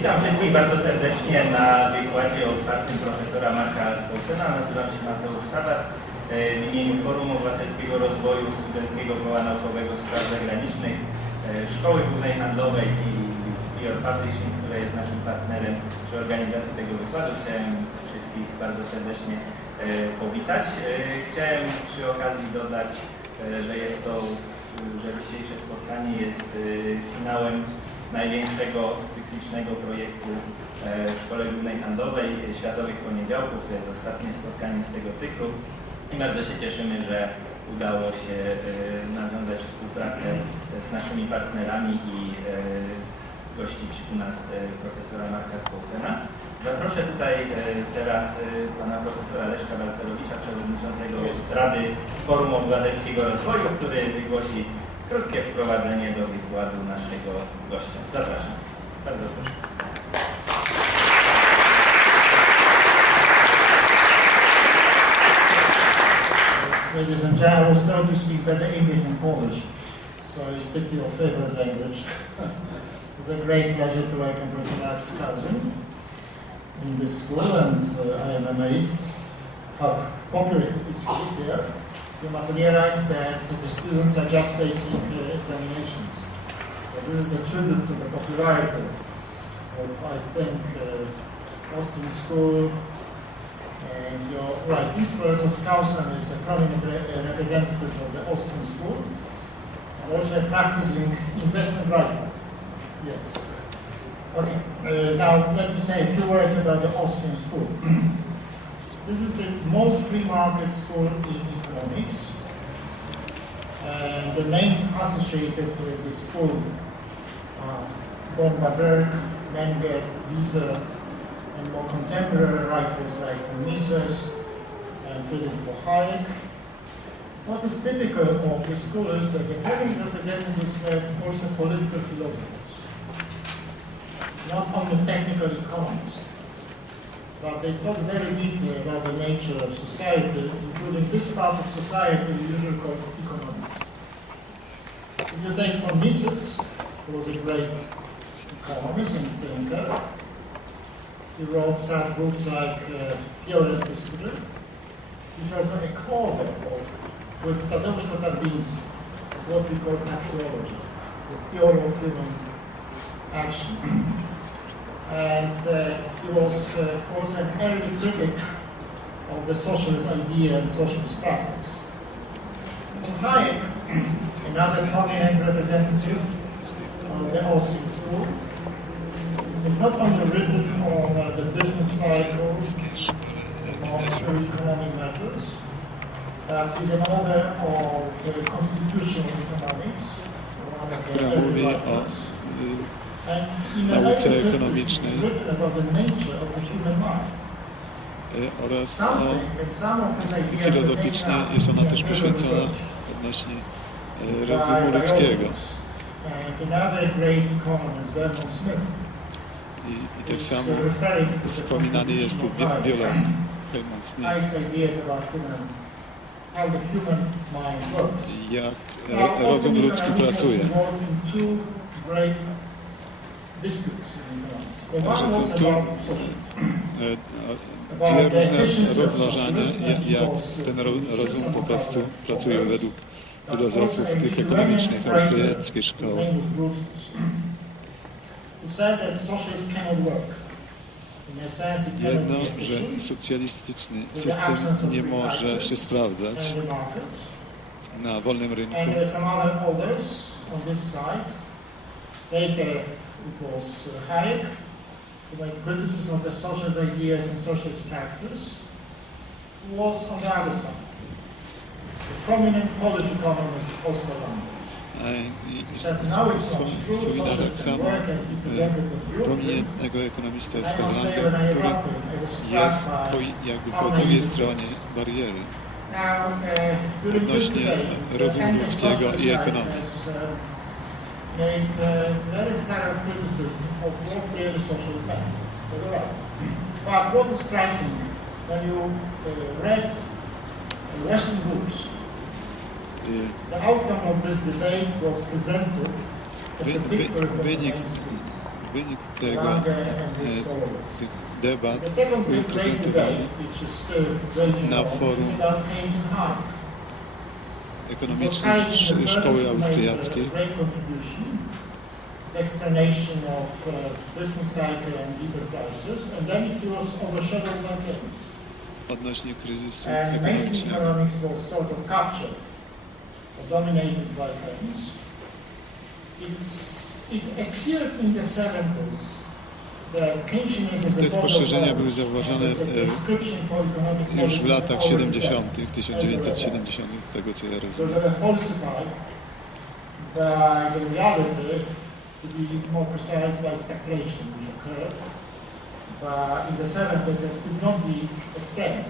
Witam wszystkich bardzo serdecznie na wykładzie otwartym profesora Marka Skousena. Nazywam się Naukowemu w imieniu Forum Obywatelskiego Rozwoju, Studenckiego Koła Naukowego Spraw Zagranicznych, Szkoły Głównej Handlowej i Fijorr Publishing, która jest naszym partnerem przy organizacji tego wykładu. Chciałem wszystkich bardzo serdecznie powitać. Chciałem przy okazji dodać, że dzisiejsze spotkanie jest finałem największego cyklicznego projektu w Szkole Głównej Handlowej Światowych Poniedziałków. To jest ostatnie spotkanie z tego cyklu i bardzo się cieszymy, że udało się nawiązać współpracę z naszymi partnerami i gościć u nas profesora Marka Skousena. Zaproszę tutaj teraz pana profesora Leszka Balcerowicza, przewodniczącego Rady Forum Obywatelskiego Rozwoju, który wygłosi krótkie wprowadzenie do wykładu naszego gościa. Zapraszam. Bardzo proszę. Ladies and gentlemen, I will start to speak better English than Polish, so I stick to your favorite language. It's a great pleasure to welcome Professor Marka Skousena in this school, and I am amazed how popular it is here. You must realize that the students are just facing examinations. So this is a tribute to the popularity of, I think, Austrian school. And you're right, this Professor Skousena is a prominent representative of the Austrian school, and also a practicing investment writer. Yes. Okay, now let me say a few words about the Austrian school. This is the most free market school in economics. And the names associated with this school are Born, Menger, Wiese, and more contemporary writers like Mises and Friedrich Hayek. What is typical of the school is that the heavy representatives were also political philosophers, not only technical economists, but they thought very deeply about the nature of society, including this part of society we usually call economics. If you take for Mises, who was a great economist and thinker, he wrote such books like Theory of History. He's also a co-author with Tadeusz Kotarbiński of what we call axiology, the theory of human action. And he was also an early critic of the socialist idea and socialist practice. And Hayek, another prominent representative of the Austrian school, is not only written on the business cycle, on economic matters, but is an author of constitutional economics, która mówi o nauce ekonomicznej oraz o filozoficznej. Jest ona też poświęcona odnośnie rozumu ludzkiego. I tak samo wspominany jest tu biolog Herman Smith, jak rozum ludzki pracuje. Także są tu dwie różne rozważania, jak ten rozum po prostu pracuje według filozofów tych ekonomicznych austriackiej szkoły. Jedno, że socjalistyczny system nie może się sprawdzać na wolnym rynku. It was Hayek, who made criticism of the socialist ideas and socialist practice, was on the other side. The prominent Polish economist Oskar Wspomina tak samo prominentnego ekonomistę Oskar który jest jakby po drugiej stronie bariery odnośnie rozumu ludzkiego i ekonomii. made very thorough criticism of what really socialist meant. But what is striking when you read Western books, the outcome of this debate was presented as a victory for wynik wynik tego, Lange and his followers. tych debat The second były great debate, prezentowane which is still raging na on, forum is about Keynes and Hart. ekonomicznym Szkoły Austriackiej. Explanation of business cycle and deeper crisis, and then it was overshadowed by Keynes. Odnośnie kryzysu And mainstream ekonomicznego. economics was sort of captured or dominated by Keynes. It appeared in the 70s that Keynesianism Te spostrzeżenia były zauważane już w latach 70., 1970, z tego co ja rozumiem. By the reality, to be more precise, by stagflation which occurred. But in the 70s it could not be explained.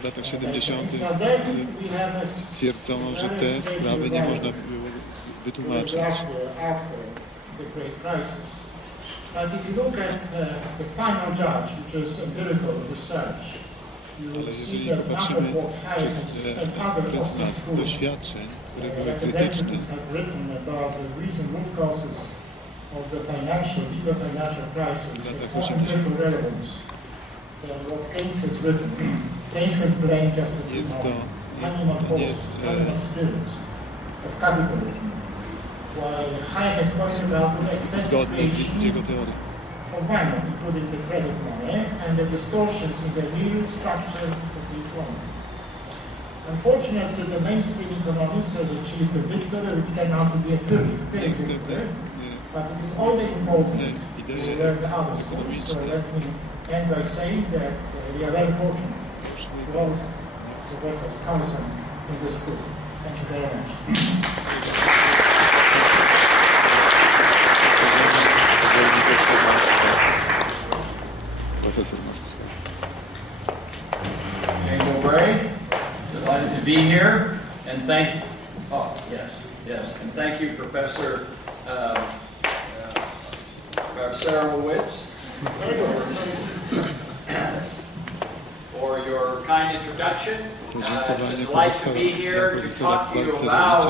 W latach 70. stwierdzono, że te sprawy nie można było wytłumaczyć. But if you look at the final judge, which is empirical research, you will Ale see jeżeli that much patrzymy of what Hayek przez and other pryzmat schools doświadczeń, które były krytyczne, representatives have written about the recent root causes of the deeper financial crisis has more empirical relevance than what Keynes has written. Keynes has blamed just a few jest to animal nie forces, jest animal spirits of capitalism, while Hayek has pointed out the excessive zgodny z creation jego teorią. of money, including the credit money, and the distortions in the real structure of the economy. Unfortunately, the mainstream economics has achieved a victory which turned out to be a big victory, but it is all the important to learn the other schools. So let me end by saying that we are very fortunate to host Professor Skousena in this school. Thank you very much. Professor Marka Skousena. Delighted to be here, and thank you. Oh, yes, and thank you, Professor Sarowitz, for your kind introduction. It's a delight to be here to talk to you about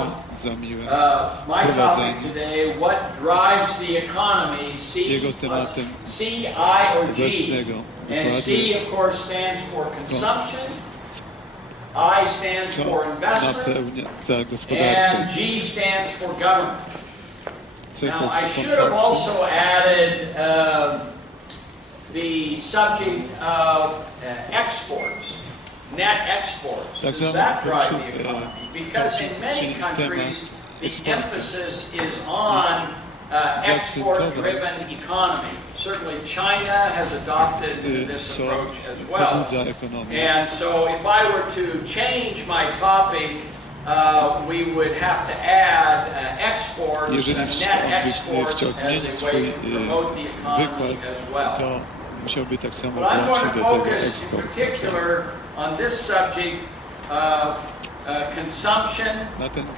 my topic today: what drives the economy? C, I, or G? And C, of course, stands for consumption. I stands for investment, and G stands for government. Now, I should have also added the subject of exports, net exports. Does that drive the economy? Because in many countries, the emphasis is on export-driven economy. Certainly China has adopted this approach as well. And so if I were to change my topic, we would have to add exports and net exports as a way to promote the economy as well. But I'm going to focus in particular on this subject consumption,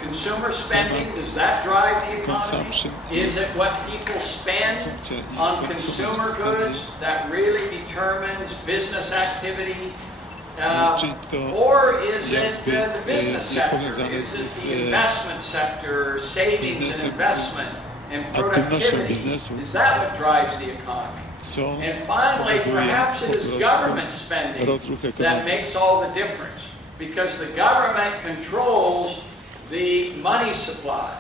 consumer spending. Does that drive the economy? Is it what people spend on consumer goods that really determines business activity? Or is it the business sector? Is it the investment sector, savings and investment and productivity? Is that what drives the economy? And finally, perhaps it is government spending that makes all the difference, because the government controls the money supply,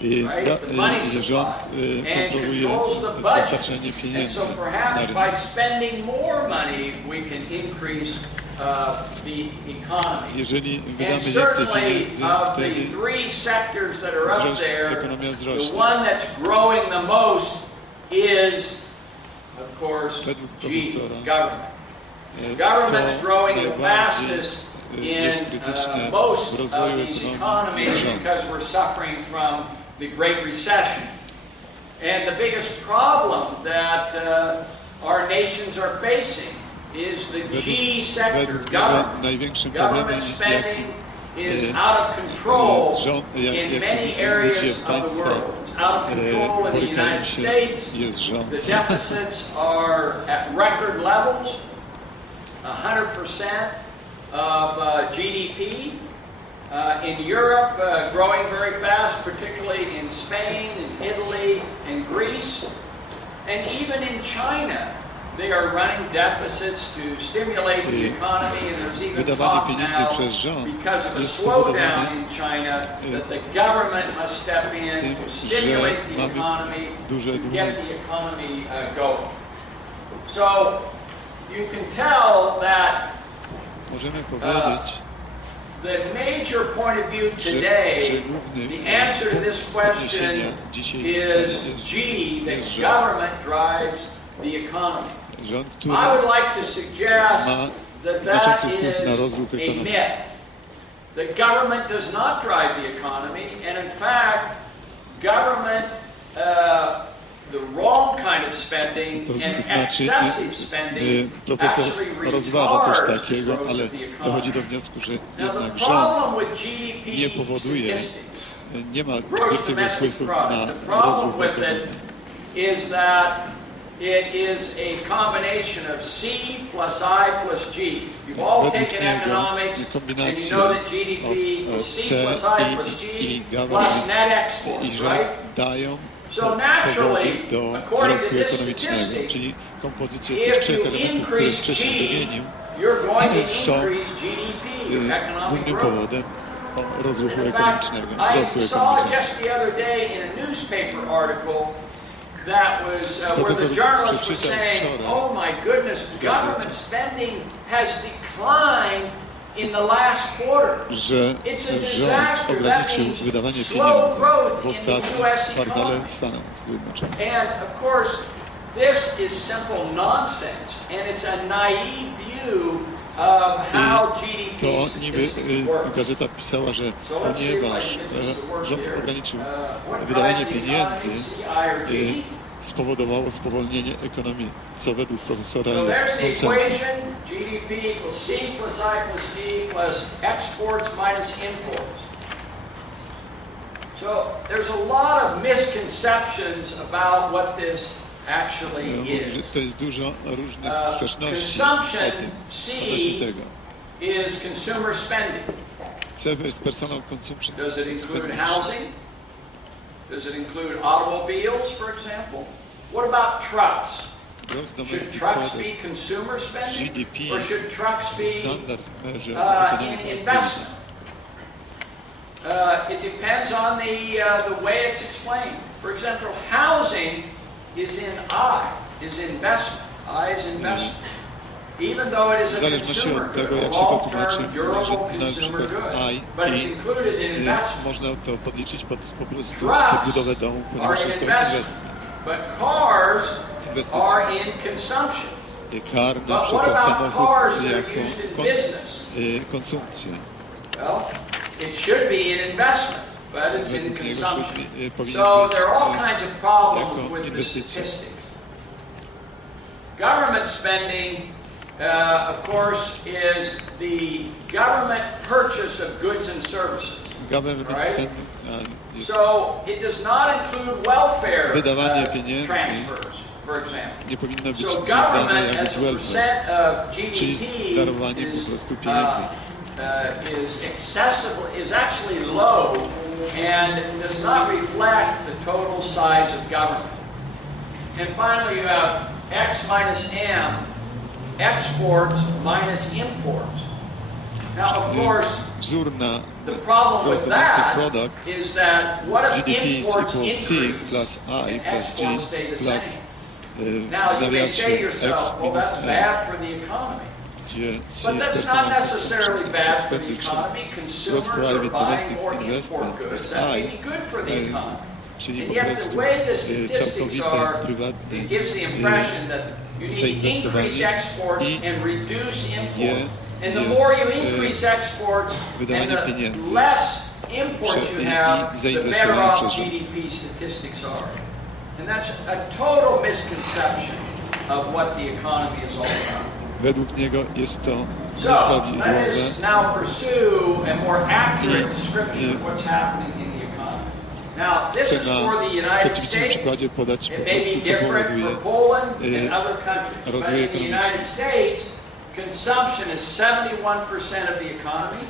right? The money supply, and controls the budget. And so perhaps by spending more money, we can increase the economy. And certainly of the three sectors that are up there, the one that's growing the most is, of course, G, government. Government's growing the fastest in most of these economies because we're suffering from the Great Recession. And the biggest problem that our nations are facing is the G sector, government. Government spending is out of control in many areas of the world. It's out of control in the United States. The deficits are at record levels, 100% of GDP. In Europe, growing very fast, particularly in Spain, in Italy, and Greece. And even in China, they are running deficits to stimulate the economy, and there's even talk now, because of a slowdown in China, that the government must step in to stimulate the economy, to get the economy going. So you can tell that the major point of view today, the answer to this question is G, that government drives the economy. I would like to suggest that that is a myth. The government does not drive the economy, and in fact, government, the wrong kind of spending and excessive spending actually retards the growth of the economy. Now, the problem with GDP statistics, gross domestic product, the problem with it is that it is a combination of C plus I plus G. You've all taken economics, and you know that GDP is C plus I plus G plus net exports, right? So naturally, according to this statistic, if you increase G, you're going to increase GDP, your economic growth. In fact, I saw just the other day in a newspaper article that was where the journalist was saying, oh my goodness, government spending has declined in the last quarter. It's a disaster. That means slow growth in the U.S. economy. And of course, this is simple nonsense, and it's a naive view of how GDP statistics work. Gazeta pisała, że ponieważ rząd ograniczył wydawanie pieniędzy, spowodowało spowolnienie ekonomii, co według profesora jest nonsensem. GDP equals C plus I plus G plus exports minus imports. So there's a lot of misconceptions about what this actually is. To jest dużo różnych sprzeczności odnośnie tego. Is consumer spending. C jest personal consumption. Does it include housing? Does it include automobiles, for example? What about trucks? Should trucks be consumer spending, GDP, or should trucks be in investment? It depends on the way it's explained. For example, housing is in I, is investment. I is investment. Even though it is a consumer good, a long-term, durable consumer good, but it's included in investment. Można to podliczyć po prostu Trucks podbudowę domu, are ponieważ in jest to investment, but cars are in consumption. Car, na But what przykład about cars samochód that are used in business? Konsumpcję. Well, it should be in investment, but it's in consumption. So there are all kinds of problems with the statistics. Government spending, of course, is the government purchase of goods and services. Right? So it does not include welfare transfers, for example. So government as a percent of GDP is actually low and does not reflect the total size of government. And finally, you have X minus M, exports minus imports. Now, of course, the problem with that is that what if imports increase and exports stay the same? Now, you may say to yourself, well, that's bad for the economy. But that's not necessarily bad for the economy. Consumers are buying more import goods. That may be good for the economy. And yet the way the statistics are, it gives the impression that you need to increase exports and reduce imports. And the more you increase exports and the less imports you have, the better off GDP statistics are. And that's a total misconception of what the economy is all about. Według niego jest to So let us now pursue a more accurate description of what's happening in the economy. Now, this is for the United States. It may be different for Poland and other countries. But in the United States, consumption is 71% of the economy.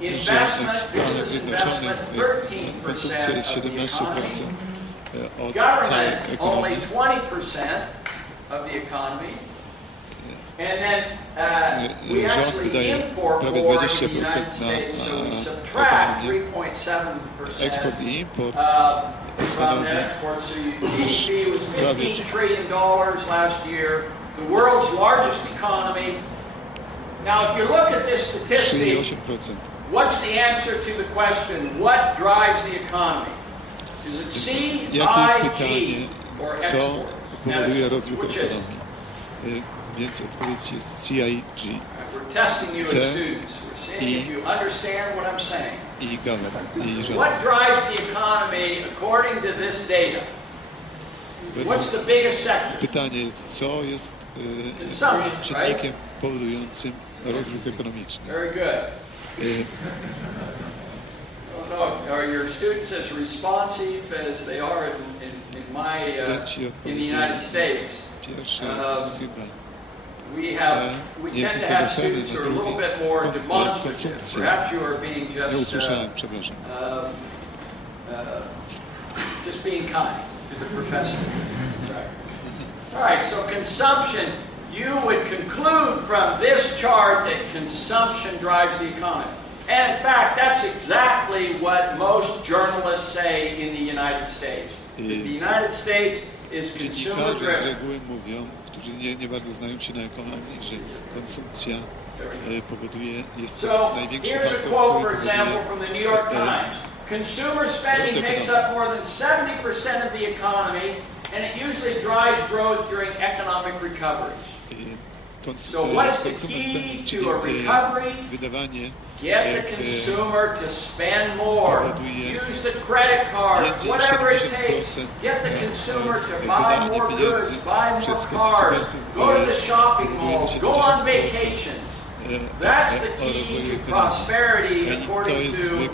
Investment, business investment, 13% of the economy. od całej Government, only ekonomii. 20% of the economy. And then we Rząd actually wydaje import prawie more in the 20% United States, so we na subtract ekonomię. 3.7% Eksport i import from stanowi net export. So GDP was prawie $15 trillion last year, the world's largest economy. Now, if you look at this statistic, 3,8%. what's the answer to the question, what drives the economy? Is it C, Jakie jest I, G, pytanie, or co export? powoduje rozwój Which is it? ekonomii? Więc odpowiedź jest CIG We're testing you as C, students. We're seeing if you understand what I'm saying. i government, i rząd. What drives the economy according to this data? What's the biggest sector? Pytanie jest, co jest Consumption, czynnikiem powodującym rozwój ekonomiczny? Very good. Y, I don't know, are your students as responsive as they are Studenci in the United States? Pierwszy jest chyba We tend to have students who are a little bit more demonstrative. Perhaps you are being nie just usłyszałem, przepraszam. just being kind to the professor. Right. All right, so consumption, you would conclude from this chart that consumption drives the economy. And in fact, that's exactly what most journalists say in the United States. That the United States is consumer Dziennikarze z driven. reguły mówią, którzy nie bardzo znają się na ekonomii, że konsumpcja powoduje, jest to So największy here's a faktor, quote, który for example, from the New York Times. Consumer spending makes up more than 70% of the economy, and it usually drives growth during economic recoveries. So what is the key to a recovery? Wydawanie Get the consumer to spend more. Use the credit cards, whatever it takes. Get the consumer to buy more goods, buy more cars, go to the shopping malls, go on vacations. That's the key to prosperity according to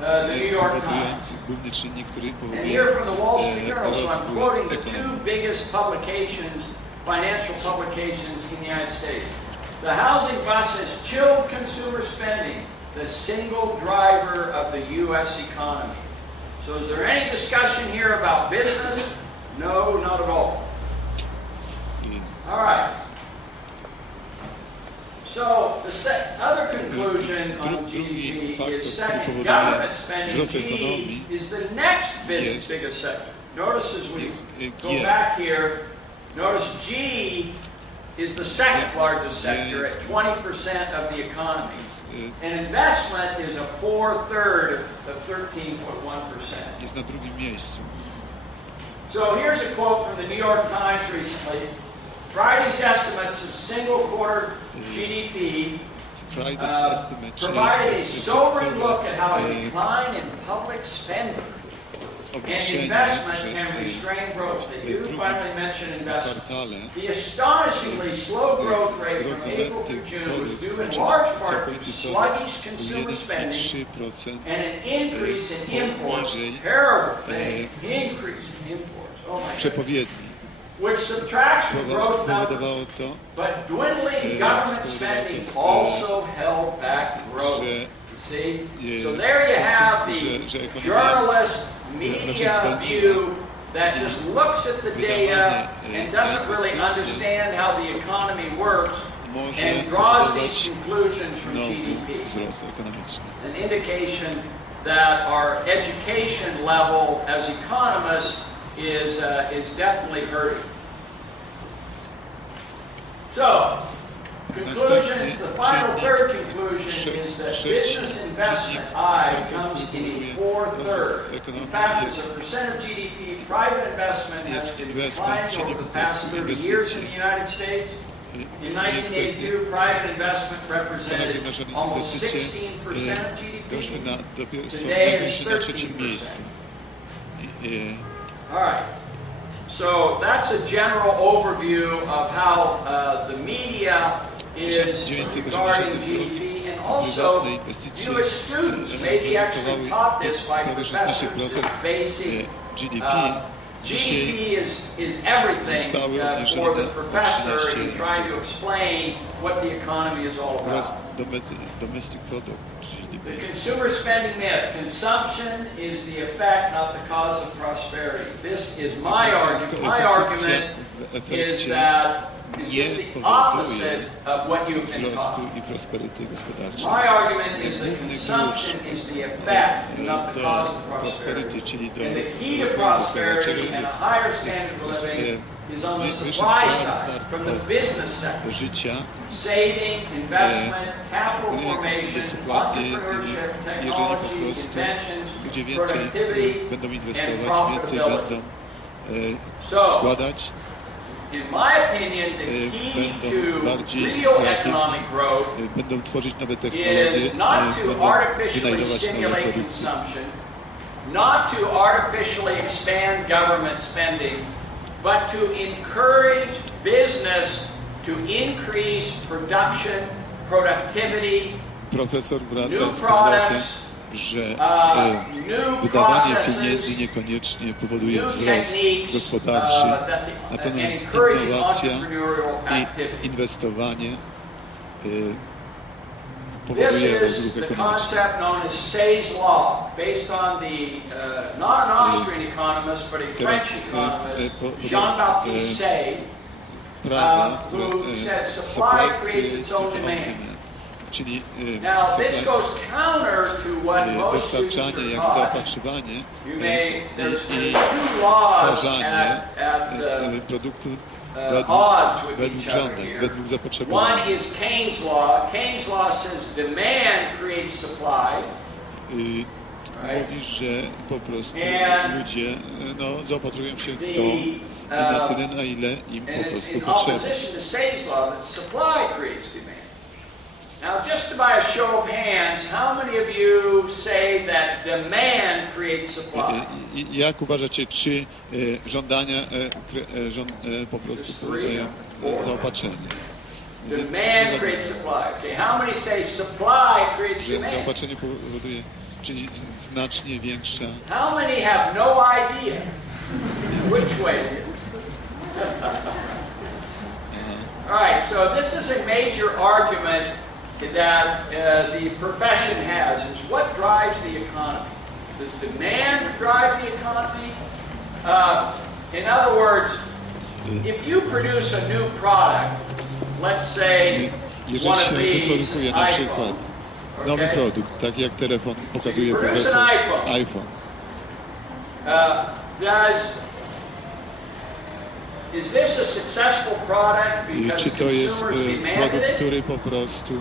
the New York Times. główny czynnik, który And powoduje here from the Wall Street Journal, so I'm rozwój quoting the two ekonomii. biggest publications, financial publications in the United States. The housing bust has chilled consumer spending, the single driver of the U.S. economy. So is there any discussion here about business? No, not at all. All right. So the other conclusion on GDP is second, government spending, G, is the next biggest sector. Notice as we go back here, notice G is the second largest sector at 20% of the economy. And investment is a 4/3 of 13.1%. Jest na drugim miejscu. So here's a quote from the New York Times recently. Friday's estimates of single quarter GDP provided a sobering look at how a decline in public spending and investment can restrain growth. They do finally mention investment. The astonishingly slow growth rate from April through June was due in large part to sluggish consumer spending and an increase in imports. Terrible thing. Increase in imports. Oh my God. Which subtracts from growth numbers, but dwindling government spending also held back growth. You see? So there you have the journalist media view that just looks at the data and doesn't really understand how the economy works and draws these conclusions from GDP. An indication that our education level as economists is definitely hurting. So, conclusions, the final third conclusion is that business investment, I, comes in a 4/3. In fact, as a percent of GDP, private investment has been declining over the past 30 years in the United States. In 1982, private investment represented almost 16% of GDP. Today, it's 13%. All right. So that's a general overview of how the media is regarding GDP, and also you as students maybe actually taught this by professors with basic GDP is everything for the professor in trying to explain what the economy is all about. Domestic product, The consumer spending myth. Consumption is the effect, not the cause of prosperity. This is my argument. My argument is that it's just the opposite of what you've been taught. My argument is that consumption is the effect, not the cause of prosperity. And the key to prosperity and a higher standard of living is on the supply side, from the business sector. Saving, investment, capital formation, entrepreneurship, technology, inventions, productivity, and profitability. So, in my opinion, the key to real economic growth is not to artificially stimulate consumption, not to artificially expand government spending, but to encourage business to increase production, productivity, Profesor wraca new z powrotem, products, że new wydawanie processes, pieniędzy niekoniecznie powoduje new wzrost techniques, gospodarczy, and natomiast encouraging innowacja entrepreneurial i activity. inwestowanie This powoduje is rozruch the ekonomiczny. concept known as Say's Law, based on the, not an Austrian economist, but a French economist, Jean-Baptiste Say, Prawa, who które said supply creates its own demand. Czyli Now, this goes counter to what most students dostarczanie, are jak taught. zaopatrzywanie You may, there's i two laws stwarzanie at produktu odds with według each other żądań, here. według One zapotrzebowania. is Keynes' law. Keynes' law says demand creates supply. Mówi, że po prostu And ludzie zaopatrują się w to The, na tyle, na ile im and po it's prostu in potrzeba. opposition to Say's law that supply creates demand. Now, just by a show of hands, how many of you say that demand creates supply? Jak uważacie, czy żądania po prostu powodują zaopatrzenie? Demand creates supply. Okay, how many say supply creates Że demand? zaopatrzenie powoduje, czyli znacznie większa. How many have no idea which way it is? All right, so this is a major argument that the profession has, is what drives the economy? Does demand drive the economy? In other words, if you produce a new product, let's say Jeżeli one się of these, wyprodukuje na przykład iPhone, nowy okay? produkt, tak jak telefon pokazuje Produce profesor, an iPhone. iPhone. Is this a successful product because Czy to jest consumers demanded produkt, it? który po prostu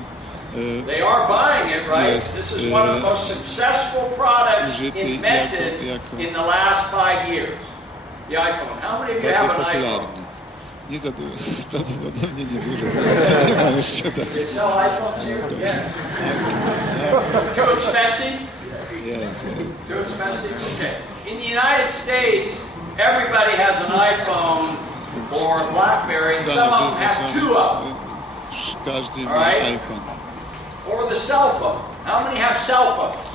They are buying it, right? Yes, This is one of the most successful products użyty invented jako in the last 5 years. The iPhone. How many of you have bardzo an iPhone? popularny? Nie za dużo, prawdopodobnie niedużo, teraz nie ma jeszcze tak. They sell iPhones here? Yeah. Too expensive? Yes, yes. Too expensive? Okay. In the United States, everybody has an iPhone or a BlackBerry, and some of them have two of them. Każdy ma Alright. iPhone. Or the cell phone. How many have cell phones?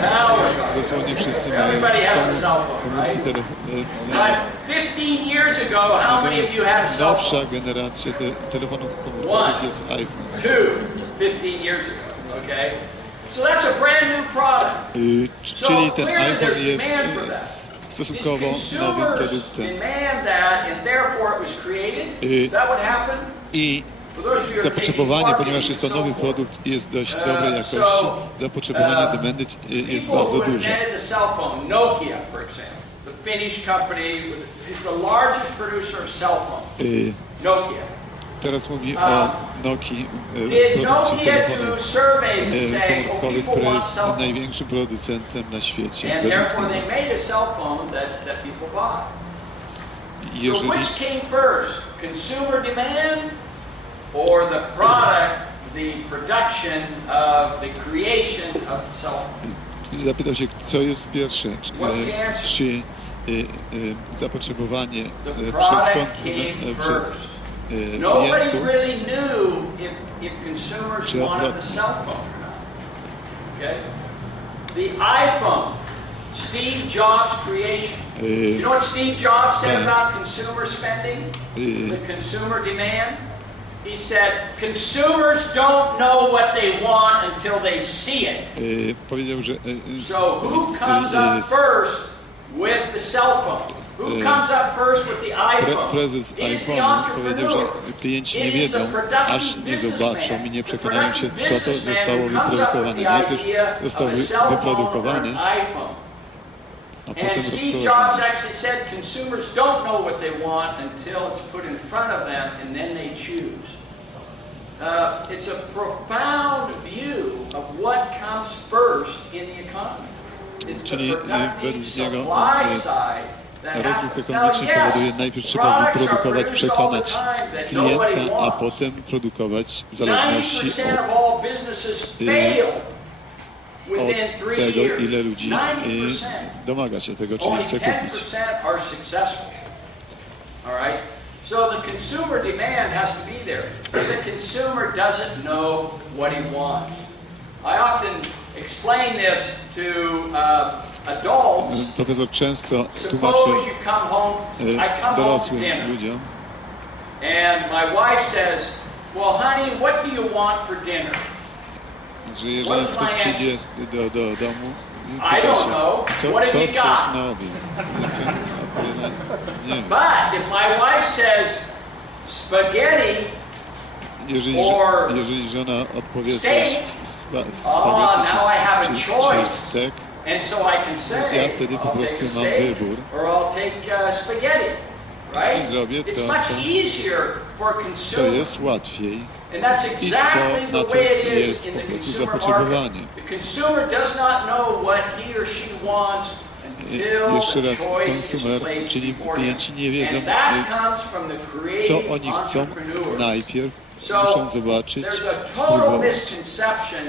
Now we're talking. Dosłownie wszyscy mają Everybody has a cell phone, right? But 15 years ago, how many of you had a cell Nowsza phone? generacja telefonów komórkowych jest iPhone. 2, 15 years ago, okay? So that's a brand new product. Czyli ten clearly iPhone there's jest demand for that. stosunkowo nowym Consumers produktem. demand that, and therefore it was created. Is that what happened? I For those of you who are taking zapotrzebowanie, marketing ponieważ jest to and so nowy forth, produkt i jest dość dobrej jakości, zapotrzebowanie demandy jest people bardzo who duże. invented the cell phone, Nokia, for example, the Finnish company, is the largest producer of cell phones. Nokia. Teraz mówi o Nokii, Did produkcji Nokia do telefonów surveys and say, oh, komórkowych, people która want jest cell phones? największym producentem na świecie. And według therefore tego. they made a cell phone that people buy. I So jeżeli which came first, consumer demand or the product, the production of the creation of the cell phone? zapytał się, co jest pierwsze, What's the answer? czy zapotrzebowanie The przez product came przez first. Nobody klientów, really knew if consumers Czy wanted the odwrotnie. cell phone or not. Okay? The iPhone Steve Jobs' creation. You know what Steve Jobs said about consumer spending? The consumer demand? He said, consumers don't know what they want until they see it. Powiedział, że So who comes up first with the cell phone? Who comes up first with the iPhone? Prezes iPhone'u powiedział, że klienci nie wiedzą, aż nie zobaczą i nie przekonają się, co to zostało wyprodukowane. Najpierw został wyprodukowany, a potem And Steve Jobs rozprowadzony. actually said consumers don't know what they want until it's put in front of them and then they choose. It's a profound view of what comes first in the economy. It's the productive supply side that Rozruch happens. ekonomiczny Now, yes, powoduje, najpierw trzeba wyprodukować, przekonać klienta, a potem produkować w zależności 90% of all businesses fail within 3 od tego, years. ile ludzi 90%. domaga się tego, czyli Only chce 10% kupić. are successful. All right? So the consumer demand has to be there. But the consumer doesn't know what he wants. I often explain this to adults. Profesor często tłumaczy Suppose you come home, I come home to dorosłym dinner, ludziom, and my wife says, well, honey, what do you want for dinner? że jeżeli ktoś przyjdzie do domu i I pyta don't się, know. co What have you chcesz got? na obiad? Więc on odpowiada, nie wiem. But if my wife says spaghetti, Jeżeli żona odpowie steak, coś now I have a czy choice. stek, and so I can say, ja wtedy po I'll prostu take mam steak wybór or I'll take spaghetti, right? i zrobię It's to, much easier for co consumers. jest łatwiej And that's i exactly na the co way it is jest in po the prostu consumer market. zapotrzebowanie. The consumer does not know what he or she wants until Jeszcze the raz, choice is konsumer, placed czyli before him. klienci nie wiedzą, And that comes from the co creative oni chcą entrepreneur. najpierw, So muszą zobaczyć, there's a total spróbować. misconception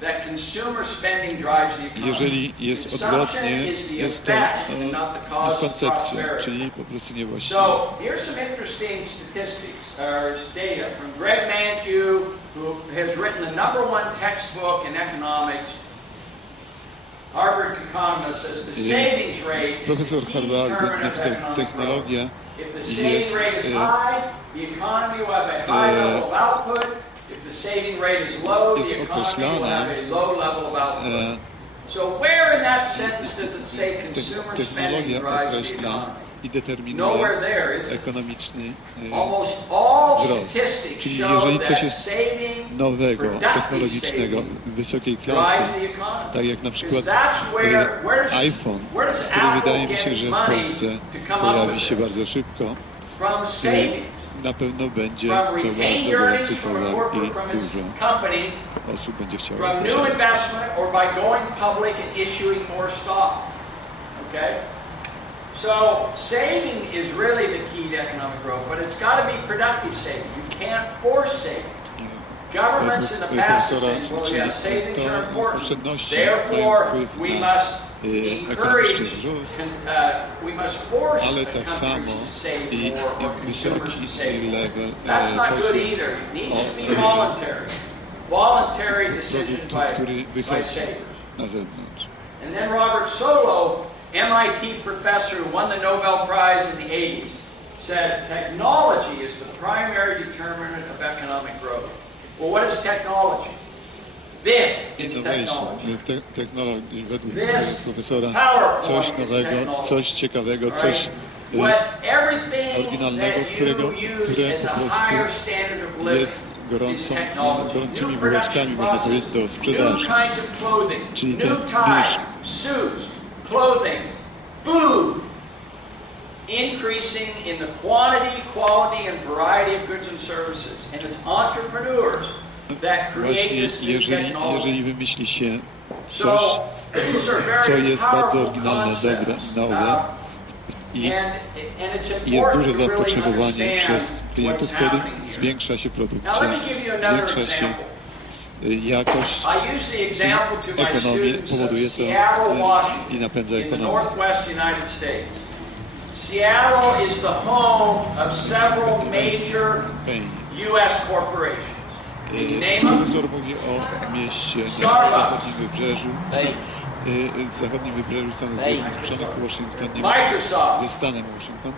that consumer spending drives the economy. Jeżeli jest Consumption odwrotnie, is the jest to effect and not the cause of miskoncepcja, prosperity. czyli po prostu niewłaściwe. So here's some interesting statistics or data from Greg Mankiw, who has written the #1 textbook in economics. Harvard economist says the savings rate is Profesor the key Harvardu determinant of napisał, economic growth. technologia If the saving jest rate is high, the economy will have a high level of output. If the saving rate is low, jest the economy will określana, have a low level of output. So where in that sentence does it say consumer spending technologia drives the określa economy? i Nowhere determinuje there, is it? ekonomiczny Almost all wzrost. statistics Czyli show jeżeli that coś jest saving, nowego, productive technologicznego, saving wysokiej klasy, drives the economy. tak jak na przykład Because that's where does iPhone, który Apple wydaje mi się, get że w money Polsce to come up pojawi with się this? bardzo szybko, From savings, na pewno będzie from to retained bardzo earnings gorący from a towar corporate, i from its dużo company, osób będzie chciało from new posiadać. investment, or by going public and issuing more stock. Okay? So saving is really the key to economic growth, but it's got to be productive saving. You can't force saving. Governments in the past have said, well, Czyli yeah, savings are to important. oszczędności Therefore, mają wpływ we na must encourage, ekonomiczny wzrost, we must force ale the tak countries samo to save i more or consumers to wysoki save more. level That's not good poziom either. It needs to be voluntary. Voluntary decisions produktu, który by wychodzi savers. na zewnątrz. And then Robert Solow, MIT professor who won the Nobel Prize in the 80s, said technology is the primary determinant of economic growth. Well, what is technology? This is technology. Technologii według This profesora PowerPoint coś is nowego, technology. coś ciekawego, All coś right? Everything oryginalnego, that które you use as po a prostu higher standard of living jest is technology. gorącymi New bułeczkami, production można powiedzieć, do processes, sprzedaży. new kinds of clothing, Czyli new ten ties, suits, clothing, food, increasing in the quantity, quality, and variety of goods and services. And it's entrepreneurs that create Właśnie this new jeżeli technology. wymyśli się coś, So, these are co very jest bardzo powerful oryginalne, dobre, concepts. nowe i And it's jest important duże to really zapotrzebowanie understand przez klientów, what's wtedy happening here. zwiększa się Now produkcja, let me give you another zwiększa się example. jakość I use the example to my ekonomię, students powoduje of to Seattle, i Washington, napędza in the ekonomię. northwest United States. Seattle is the home of several major U.S. corporations. Profesor mówi o mieście na zachodnim wybrzeżu. Zachodnim wybrzeżu Stanów Zjednoczonych, Washington, nie ze Stanem Washington.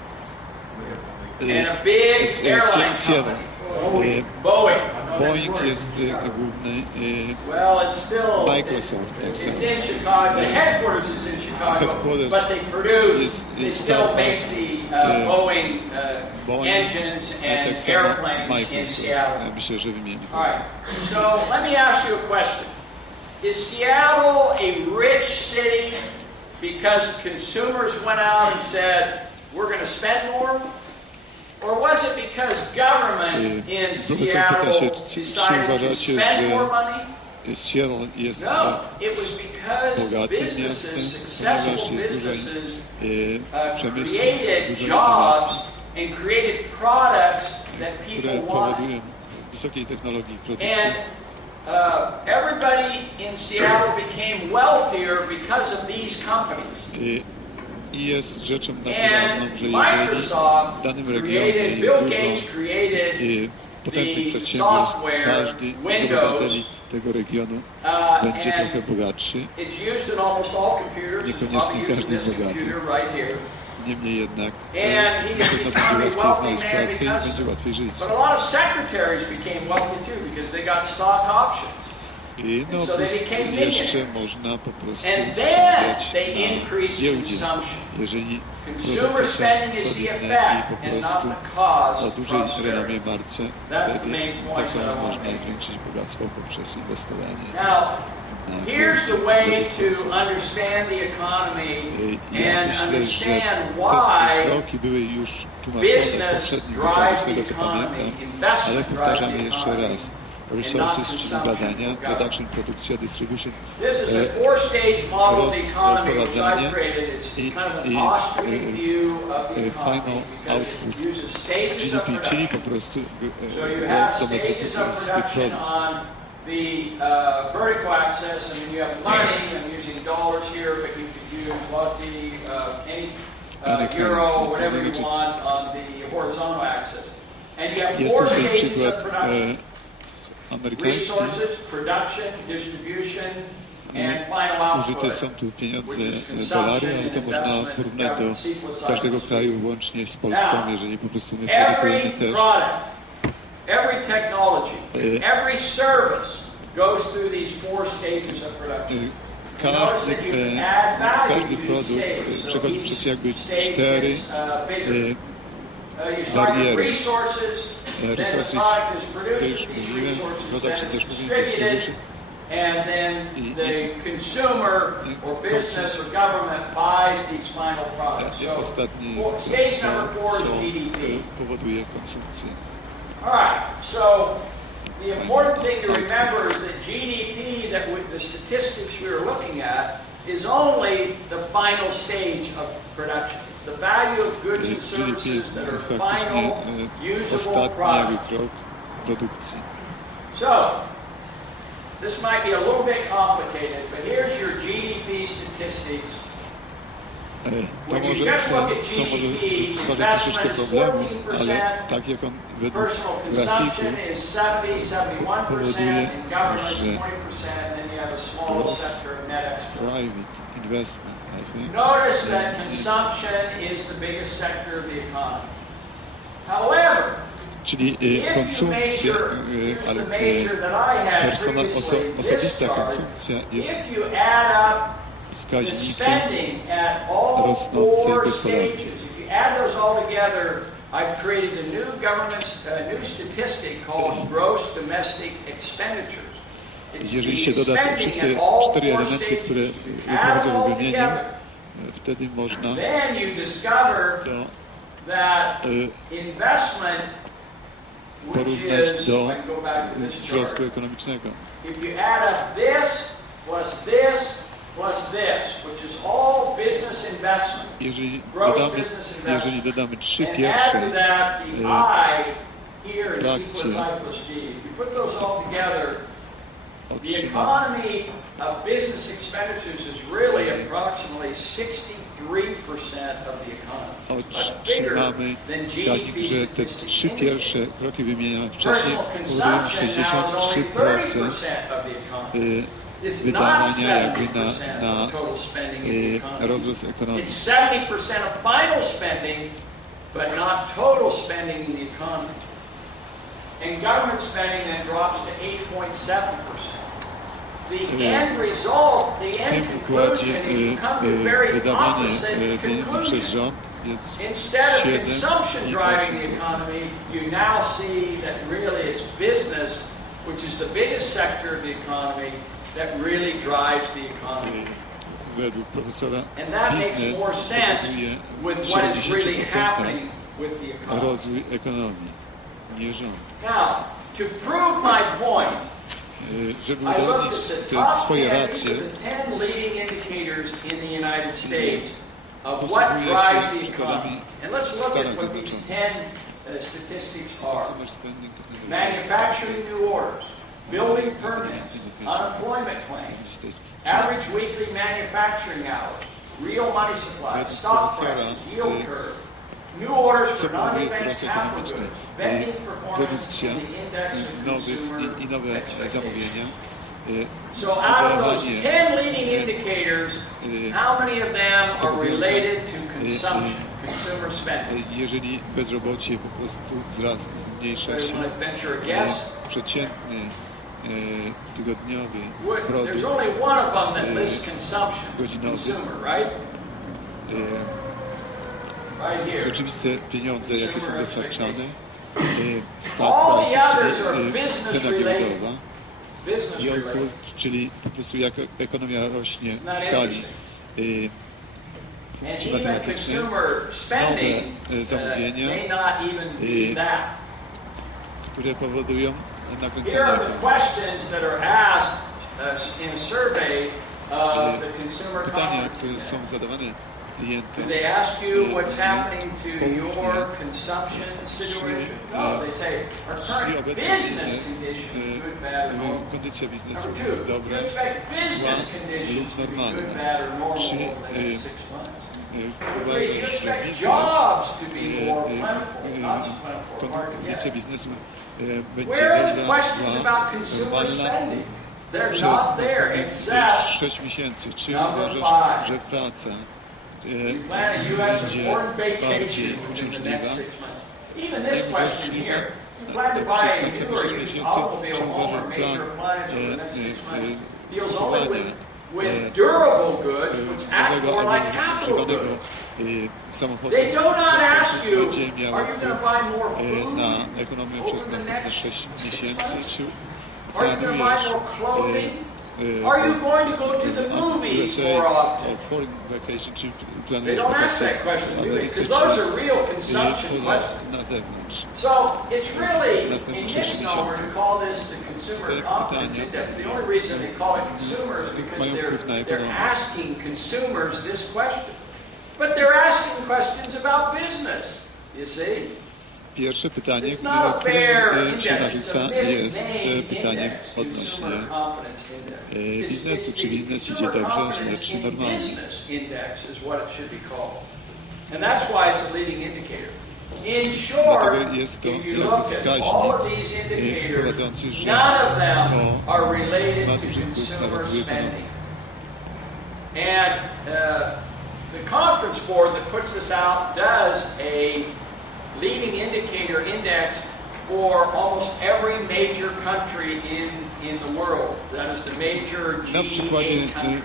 Seattle. Boeing jest główny, Microsoft tak samo. Headquarters jest Starbucks, Boeing, a tak samo Microsoft. Ja myślę, że wymienię. So let me ask you a question. Is Seattle a rich city because consumers went out and said, we're going to spend more? Or was it because government in Seattle decided to spend more money? Seattle jest No, it was because bogatym miastem, successful ponieważ jest dużo przemysłu, created dużo jobs innowacji, and created products that które people wanted. powodują wysokiej technologii produkty. And everybody in Seattle became wealthier because of these companies. I jest rzeczą And naturalną, że jeżeli Microsoft w danym regionie created, jest Bill Gates dużo created potężnych the przedsiębiorstw, software każdy z Windows, obywateli tego regionu będzie and trochę bogatszy. it's used in almost all computers. It's Niekoniecznie probably used in każdy this bogaty. computer right here. Niemniej jednak And he na has pewno become będzie a łatwiej wealthy znaleźć man pracę i because będzie of it. łatwiej żyć. But a lot of secretaries became wealthy too because they got stock options. I no, So they plus became jeszcze millionaires. można po prostu And then stawiać they na increased giełdzie. consumption. Jeżeli Consumer produkty są spending is the solidne effect i po and not prostu the cause o of dużej prosperity. renomie marce, That's the wtedy main point tak samo that I want to można make. zwiększyć bogactwo poprzez inwestowanie. Now, na here's the way produkt. to understand the economy Ja and myślę, że understand te why kroki były już tłumaczone w business poprzednim wykładzie, drives z the tego co economy, pamiętam, ale investment drives powtarzamy the jeszcze economy. raz. Resources, czyli badania, production, produkcja, distribution, This is a four-stage model of the economy which I created. It's i kind of an Austrian view of the final economy because output it uses stages of GDP, czyli production. po prostu So you have wzrost do metryki stages of z tych production produktów. on the vertical axis, and then you have money. I'm using dollars here, but you could use zloty, any euro, whatever you want on the horizontal axis. And you have Jest four tutaj stages przykład of production. amerykański. Resources, production, distribution, and final output. Użyte są tu pieniądze, dolary, ale to można porównać do każdego kraju łącznie z Polską, jeżeli po prostu my produkujemy Every też. product, every technology, every service goes through these four stages of production. Każdy produkt przechodzi przez jakby 4 bariery. Resources, to już mówiłem, production też mówiłem, distribution. And then the consumer or business or government buys these final products. So Ostatni stage number 4 is co GDP. powoduje konsumpcję. All right, so the important thing to remember is that GDP, the statistics we were looking at, is only the final stage of production. It's the value of goods and GDP services jest that are faktycznie final, usable ostatni jakby products. krok produkcji. So, this might be a little bit complicated, but here's your GDP statistics. To może stworzyć troszeczkę problemu, ale tak jak on według Personal grafiku consumption is 70-71%, powoduje, and government is że 20%, and then you have a small sector of net export. private investment, I think. Notice that consumption is the biggest sector of the economy. However, Czyli if you konsumpcja, measure, here's ale the measure that I had previously, osobista this konsumpcja chart, jest if you add up the wskaźnikiem spending at all rosnącej four gospodarki. stages, if you add those all together, I've created a new government, new statistic called gross domestic expenditures. It's Jeżeli the się doda spending wszystkie at all 4 four elementy, stages. które You add them profesor all wymienił, together, wtedy można then you discover to that investment, which porównać is, do I can go back to this wzrostu chart. ekonomicznego. If you add up this plus this plus this, which is all business investment, Jeżeli dodamy 3 and add pierwsze to that the I here is C frakcje, plus I plus G. If you put those all together, The economy of business expenditures is really approximately 63% of the economy. Otrzymamy wskaźnik, że te trzy pierwsze kroki wymienione wcześniej powodują 63% wydawania jakby na rozrost ekonomii. It's 70% of final spending, but not total spending in the economy. And government spending then drops to 8.7%. The end result, the end conclusion is you come to very opposite conclusion. Instead of consumption driving the economy, you now see that really it's business, which is the biggest sector of the economy, that really drives the economy. Według profesora And that makes more sense with what is really happening with the economy. Rozwój ekonomii, nie rząd. Now, to prove my point, żeby I looked udowodnić at the te top swoje 10 racje, leading indicators in the United States of what drives the economy. And let's look at what these 10 statistics are. Manufacturing new orders, building permits, unemployment claims, average weekly manufacturing hours, real money supply, stock prices, yield curve, new orders for non-defense capital goods, vending performance, and the index of consumer i nowe zamówienia. So out of those 10 leading indicators, how many of them are related to consumption, consumer spending? Jeżeli bezrobocie po prostu zmniejsza się, Venture a guess? przeciętny tygodniowy There's produkt only one of them that lists consumption, consumer, right? Right here. Rzeczywiste pieniądze, jakie są dostarczane, stock All the prices, others are czyli business cena related. giełdowa, Business yield related. curve, czyli po prostu jak ekonomia rośnie w skali And funkcji even matematycznej, consumer spending zamówienia, may not even be that. które powodują Here nakręcanie are the ekonomii. questions that are asked in a survey of the consumer Pytania, confidence które index. są zadawane klientom, Do they ask you what's happening to your consumption situation? No, they say our current business condition is good, bad, or normal. kondycja biznesu Number jest two, do you dobra, expect business zła conditions lub to be normalna. good, bad, or normal Czy over the next 6 months? Do you uważasz, że expect biznes, jobs to be more plentiful, not so plentiful, hard to kondycja get? biznesu będzie Where are the dobra, questions zła, about consumer normalna spending? They're przez not there następnych except 6 miesięcy. Czy Number uważasz, 5. że praca you plan a U.S. będzie important bardziej vacation within the uciążliwa? next 6 months. Even this Jak question uważasz, here, you plan to buy przez a new następne or 6 used miesięcy, automobile, czy home, or uważasz major appliance for the next 6 months deals only with durable goods, which act nowego more like albo capital używanego goods. samochodu, They do not ask you, będzie miało are you going to buy more food na ekonomię przez over the następne next 6 6 miesięcy, months? czy Are you going to buy planujesz more clothing? Are you going to go to the movies USA more often? or foreign vacation, czy They planujesz don't ask wakacje that question, w do they? Ameryce, Because those are czy real consumption poza questions. na zewnątrz? So it's really a Następne 6 misnomer miesięcy. to call this the Consumer Te Confidence pytania Index. The only reason they call it consumer is because mają wpływ na they're ekonomię. asking consumers this question. But they're asking questions about business, you see? Pierwsze pytanie, It's not a które fair się index, narzuca, it's a jest misnamed pytaniem index, odnośnie Consumer Confidence Index. biznesu, czy biznes idzie Consumer dobrze, źle, Confidence czy in normalnie. Business Index is what it should be called. And that's why it's a leading indicator. In short, Dlatego jest to if you jakby look at wskaźnik all of these indicators, prowadzący, że none of them to are related ma to duży wpływ na consumer rozwój spending. ekonomii. And the conference board that puts this out does a leading indicator index for almost every major country in the world. That is the major Na przykładzie G8 countries.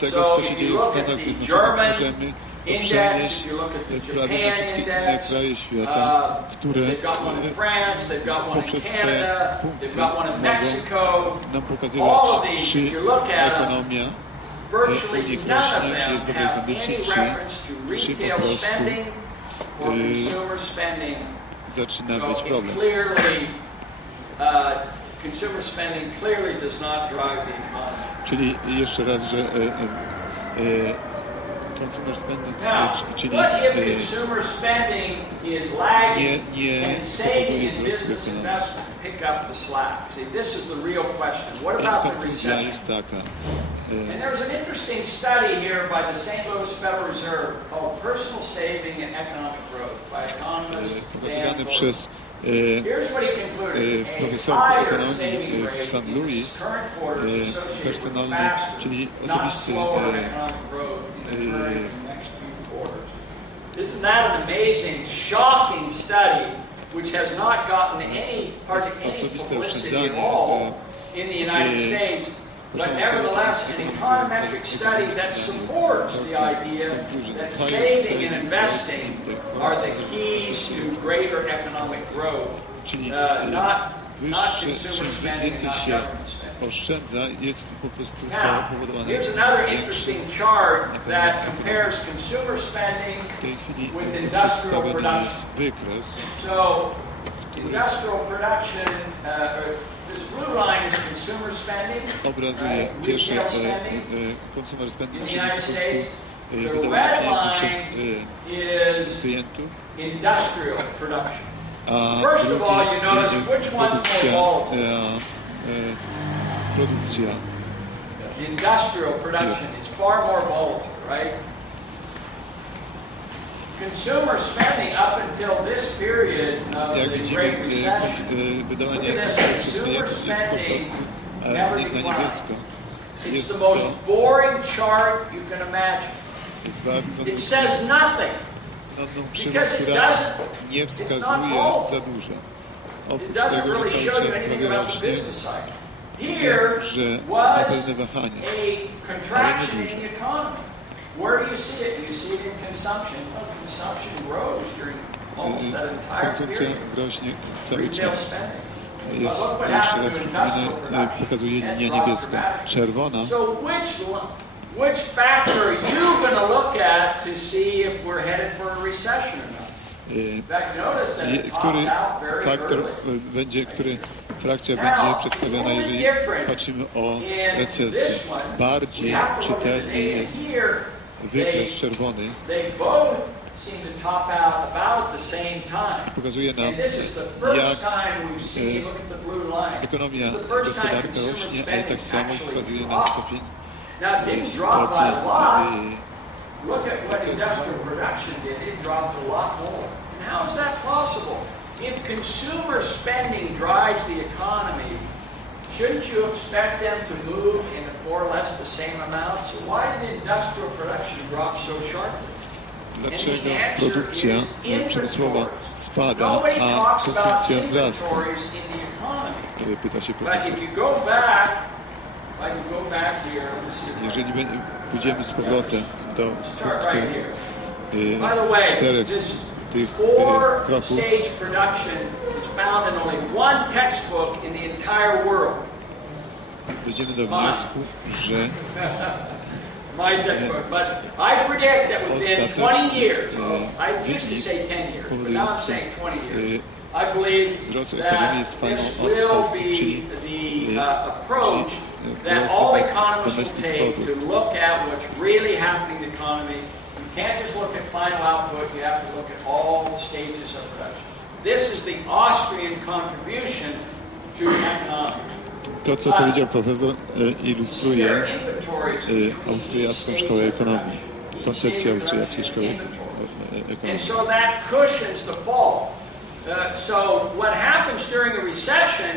tego, So co się if dzieje you w look at Stanach the Zjednoczonych, German możemy to index, przenieść if you look at the prawie na Japan wszystkie inne index, kraje świata, które they've got one in France, they've got one in poprzez te Canada, punkty they've got one in mogą Mexico. nam All pokazywać, of these, czy if you look at them, ekonomia virtually u nich none of rośnie, czy them jest w dobrej have kondycji, any czy reference to po retail prostu spending or consumer spending. zaczyna So być it problem. clearly, consumer spending clearly does not drive the economy. Czyli jeszcze raz, że consumer spending, Now, czyli what if consumer spending is lagging? Can saving in business investment pick up the slack? See, this is the real question. What about the konkluzja recession? jest taka. And there was an interesting study here by the St. Louis Federal Reserve called Personal Saving and Economic Growth by economist Dan Pokazywany Kołu. przez Here's what he concluded. profesorów A higher ekonomii saving w rate St. in Louis, this current quarter is associated with personalny, faster, czyli not osobisty slower economic growth in the current and next few quarters. Isn't that an amazing, shocking study which has not gotten hardly any osobiste publicity at oszczędzanie all in the United States? But nevertheless, an econometric study that supports the idea that saving and investing are the keys to greater economic growth, czyli not wyższe, consumer czym spending, więcej not się government spending. oszczędza, jest po prostu to Now, powodowane here's another większym. interesting chart that compares consumer spending W tej chwili with industrial przedstawiony production. jest wykres. So, industrial production, this blue line is consumer spending, Obrazuje pierwsze retail spending consumer in spending, the czyli po United prostu States. The wydawanie red pieniędzy przez line is klientów, industrial production. a First of all, you notice which one's more produkcja, volatile. produkcja. Industrial production is far more volatile, right? Consumer spending up until this period of Jak the widzimy, Great Recession, wydawanie look at this, przez klientów jest po prostu never na declined. niebiesko. It's Jest the to most boring chart you can imagine. bardzo It says nothing. nudną krzywą, Because it która doesn't- nie it's wskazuje not za dużo. It Oprócz doesn't tego, really że show cały you czas anything prawie about the rośnie, business cycle. z tym, Here że ma was pewne wahania. a contraction in the economy. Where do you see it? Do you see it in consumption? Well, consumption grows during almost that entire Konsumpcja period. rośnie cały Retail czas. spending. Jest, But look what jeszcze happened raz to przypominam, industrial production. pokazuje That linia dropped niebieska. dramatically. Czerwona, So which factor are you going to look at to see if we're headed for a recession or not? In fact, notice that it który topped out very faktor early. będzie, który frakcja będzie przedstawiona, jeżeli patrzymy o recesję. Bardziej czytelny jest wykres czerwony. They both seem to top out about the same time. Pokazuje nam, And this is the first jak time we've seen, look at the blue line. ekonomia, This is the first time gospodarka consumer rośnie, ale spending tak samo actually pokazuje nam dropped. stopień Now, it didn't drop by a lot. Look at what recesji. industrial production did. It dropped a lot more. And how is that possible? If consumer spending drives the economy, shouldn't you expect them to move in more or less the same amount? So why did industrial production drop so sharply? Dlaczego produkcja przemysłowa spada, Nobody a talks about konsumpcja wzrasta? inventories in the economy. Pyta się But profesor. if you go back, here, let's see if Jeżeli pójdziemy z powrotem do start right here. By the punktu way, czterech this z tych kroków, four-stage production is found in only one textbook in the entire world. dojdziemy do wniosku, że My textbook, but I predict that within 20 years, I used to say 10 years, but now I'm saying 20 years. I believe wzrost ekonomii jest that fajną this will odpowiedzią, czyli be the approach that all economists will take to look at what's really happening in the economy. You can't just look at final output, you have to look at all the stages of production. This is the Austrian contribution to economics. to, co powiedział profesor, ilustruje austriacką szkołę ekonomii, koncepcję austriackiej szkoły ekonomii. And so that cushions the fall. So what happens during a recession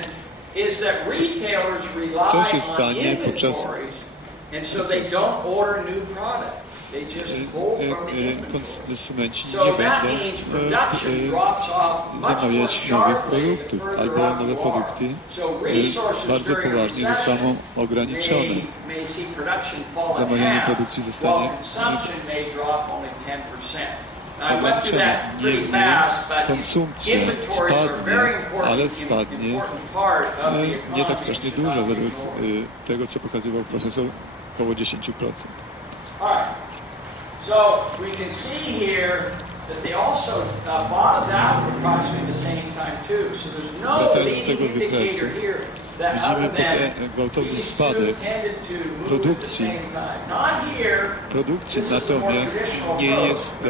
is that retailers rely Co się on stanie podczas inventories, and so they don't order new product. They just pull from the inventory. Konsumenci nie So that będą means production drops off much more zamawiać nowych sharply produktów, further albo up nowe the produkty line. So resources bardzo during a poważnie recession zostaną ograniczone. may see production fall in Zamawianie half, produkcji while zostanie consumption may drop only 10%. I went through ograniczone. that pretty Niemniej fast, but konsumpcja inventories are spadnie, very important, ale spadnie important part of the economy. nie tak strasznie Should not dużo be według ignored. tego, co pokazywał profesor, około 10%. All right. So we can see here that they also bottomed out approximately the same time too. So there's no Wracając do leading tego wykresu, indicator here widzimy gwałtowny spadek produkcji. Natomiast nie jest to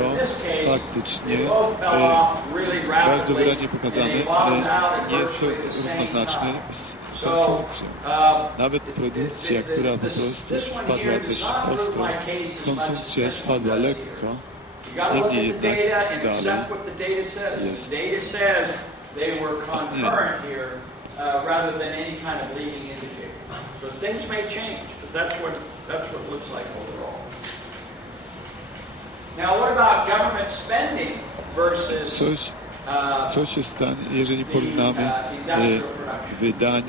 faktycznie bardzo wyraźnie pokazane, nie jest to równoznaczne z konsumpcją. Nawet produkcja, która po prostu spadła dość ostro, konsumpcja spadła lekko, niemniej jednak dalej jest istnieje. Rather than any kind of leading indicator. So things may change, but that's what it looks like overall. Now, what about government spending versus Co się stanie, jeżeli porównamy wydawanie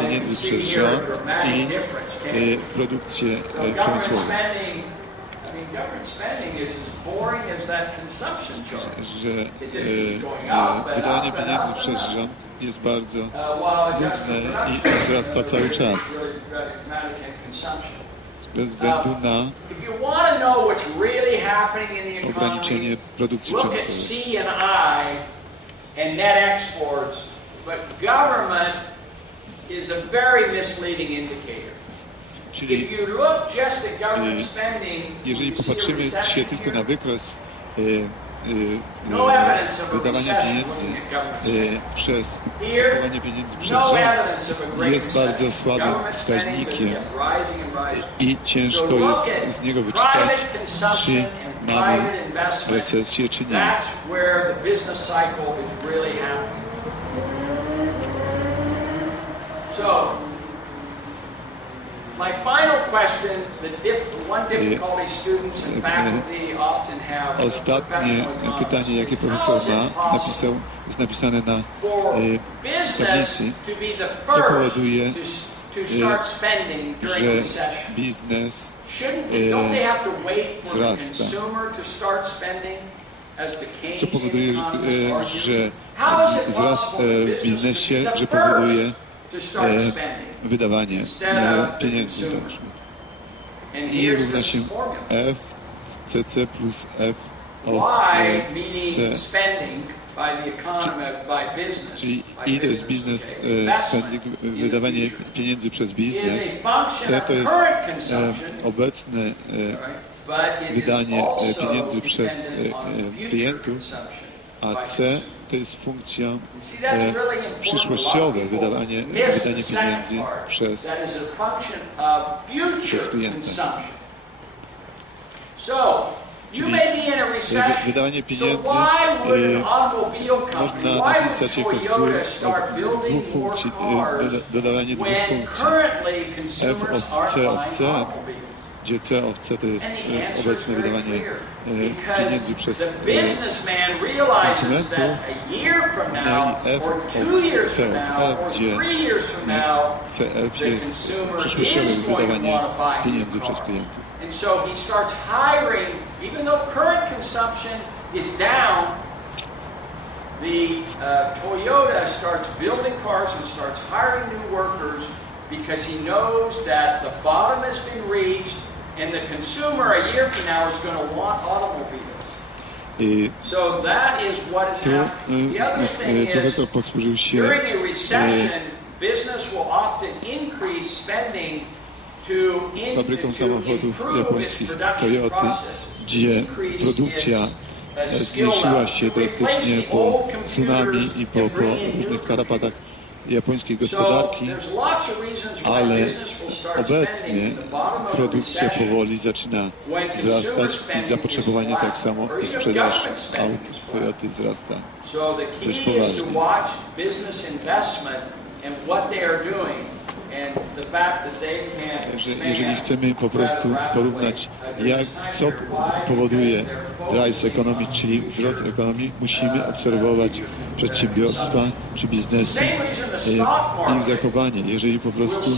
pieniędzy przez rząd i produkcję przemysłową? Że wydawanie pieniędzy przez rząd jest bardzo nudne i wzrasta cały czas. Bez względu na ograniczenie produkcji przemysłowej. And net exports, but government is a very misleading indicator. Czyli jeżeli popatrzymy się tylko na wykres wydawania pieniędzy przez rząd, jest bardzo słabym wskaźnikiem i ciężko jest z niego wyczytać, czy mamy recesję, czy nie. My final question, one difficulty students and faculty often have. Ostatnie pytanie, jakie profesor ma, jest napisane na tablicy, co powoduje, że biznes wzrasta. Co powoduje, że wzrost w biznesie, że powoduje wydawanie pieniędzy, załóżmy. I równa się F, CC plus F of C. Czyli I to jest biznes spending, wydawanie pieniędzy przez biznes. C to jest obecne wydanie pieniędzy przez klientów, a C to jest funkcja przyszłościowe wydanie pieniędzy przez klienta. Czyli wydawanie pieniędzy można napisać jako wzór dwóch funkcji, dodawanie dwóch funkcji. F of C, gdzie C of C to jest obecne wydawanie pieniędzy przez konsumentów, no i F of C of A, gdzie CF jest przyszłościowe wydawanie pieniędzy przez klientów. And so he starts hiring, even though current consumption is down, the Toyota starts building cars and starts hiring new workers because he knows that the bottom has been reached and the consumer a year from now is going to want automobiles. So that is what is happening. The other thing is, during a recession, business will often increase spending fabryką samochodów japońskich Toyoty, gdzie produkcja zmniejszyła się drastycznie po tsunami i po różnych tarapatach japońskiej gospodarki, ale obecnie produkcja powoli zaczyna wzrastać i zapotrzebowanie tak samo i sprzedaż aut Toyoty wzrasta dość poważnie. Także jeżeli chcemy po prostu porównać, co powoduje drive ekonomii, czyli wzrost ekonomii, musimy obserwować przedsiębiorstwa czy biznesy, ich zachowanie. Jeżeli po prostu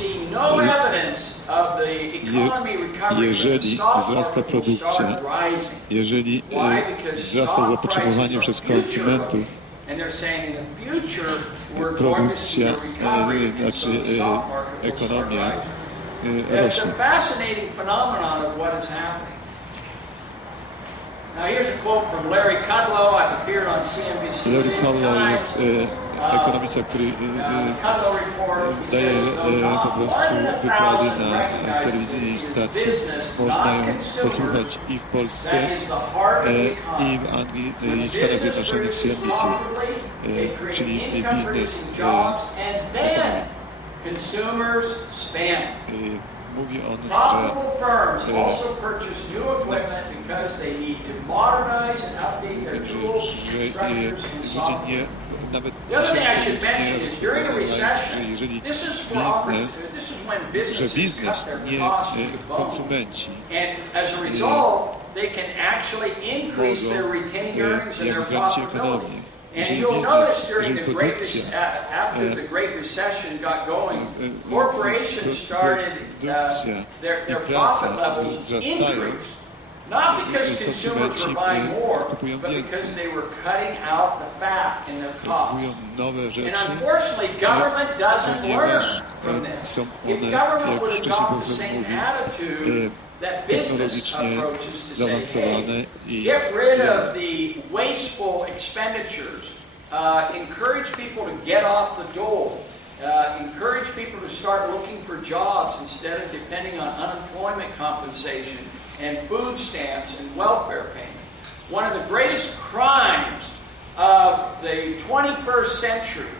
jeżeli wzrasta produkcja, jeżeli wzrasta zapotrzebowanie przez konsumentów, produkcja, znaczy ekonomia rośnie. Larry Kudlow jest ekonomista, który daje po prostu wykłady na telewizyjnej stacji. Można ją posłuchać i w Polsce, i w Anglii, i w Stanach Zjednoczonych CNBC, czyli biznes ekonomii. Mówi on, że nawet że jeżeli biznes, nie konsumenci mogą jakby zrobić ekonomię. Jeżeli biznes, jeżeli produkcja i praca wzrastają, konsumenci kupują więcej, kupują nowe rzeczy, ponieważ są one, jak wcześniej profesor mówił, technologicznie zaawansowane i encourage people to get off the dole. Encourage people to start looking for jobs instead of depending on unemployment compensation and food stamps and welfare payment. One of the greatest crimes of the 21st century